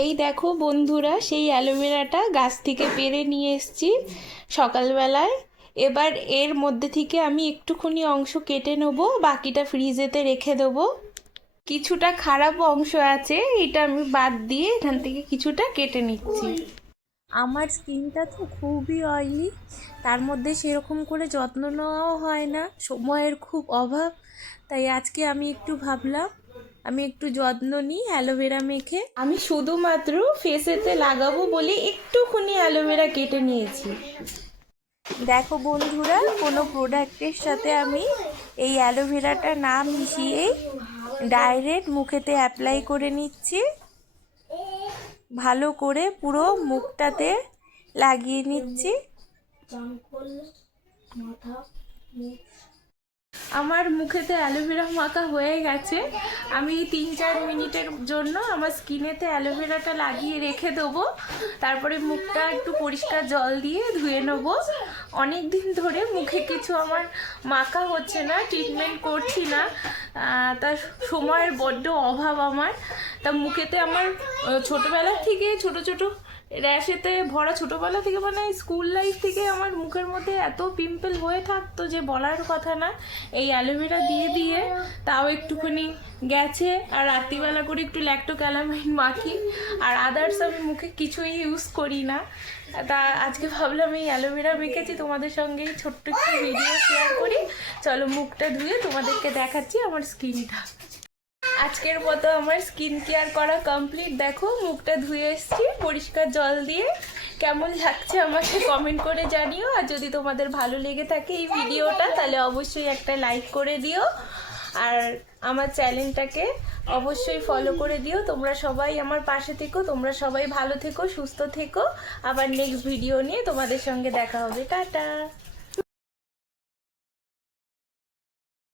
এই দেখো বন্ধুরা, সেই অ্যালোভেরাটা গাছ থেকে পেড়ে নিয়ে এসেছি সকালবেলায়। এবার এর মধ্যে থেকে আমি একটুখানি অংশ কেটে নেব, বাকিটা ফ্রিজেতে রেখে দেবো। কিছুটা খারাপ অংশ আছে, এটা আমি বাদ দিয়ে এখান থেকে কিছুটা কেটে নিচ্ছি। আমার স্কিনটা তো খুবই অয়েলি, তার মধ্যে সেরকম করে যত্ন নেওয়াও হয় না, সময়ের খুব অভাব। তাই আজকে আমি একটু ভাবলাম আমি একটু যত্ন নিই অ্যালোভেরা মেখে। আমি শুধুমাত্র ফেসেতে লাগাবো বলে একটুখানি অ্যালোভেরা কেটে নিয়েছি। দেখো বন্ধুরা, কোনো প্রোডাক্টের সাথে আমি এই অ্যালোভেরাটা না মিশিয়েই ডাইরেক্ট মুখেতে অ্যাপ্লাই করে নিচ্ছি। ভালো করে পুরো মুখটাতে লাগিয়ে নিচ্ছি। আমার মুখেতে অ্যালোভেরা মাখা হয়ে গেছে। আমি 3-4 মিনিটের জন্য আমার স্কিনেতে অ্যালোভেরাটা লাগিয়ে রেখে দেবো। তারপরে মুখটা একটু পরিষ্কার জল দিয়ে ধুয়ে নেবো। অনেক দিন ধরে মুখে কিছু আমার মাখা হচ্ছে না, ট্রিটমেন্ট করছি না, তার সময়ের বড্ড অভাব আমার। তা মুখেতে আমার ছোটোবেলা থেকে ছোট ছোট র্যাশেতে ভরা, ছোটোবেলা থেকে মানে স্কুল লাইফ থেকে আমার মুখের মধ্যে এত পিম্পল হয়ে থাকতো যে বলার কথা না। এই অ্যালোভেরা দিয়ে দিয়ে তাও একটুখানি গেছে। আর রাত্রিবেলা করে একটু ল্যাক্টোক্যালামাইন মাখি, আর আদার্স আমি মুখে কিছুই ইউজ করি না। তা আজকে ভাবলাম এই অ্যালোভেরা মেখেছি, তোমাদের সঙ্গে ছোট্ট একটু ভিডিও শেয়ার করি। চলো মুখটা ধুয়ে তোমাদেরকে দেখাচ্ছি আমার স্কিনটা। আজকের মতো আমার স্কিন কেয়ার করা কমপ্লিট। দেখো মুখটা ধুয়ে এসেছি পরিষ্কার জল দিয়ে। কেমন লাগছে আমাকে কমেন্ট করে জানিও। আর যদি তোমাদের ভালো লেগে থাকে এই ভিডিওটা, তাহলে অবশ্যই একটা লাইক করে দিও। আর আমার চ্যানেলটাকে অবশ্যই ফলো করে দিও। তোমরা সবাই আমার পাশে থেকো, তোমরা সবাই ভালো থেকো, সুস্থ থেকো। আবার নেক্সট ভিডিও নিয়ে তোমাদের সঙ্গে দেখা হবে। টাটা।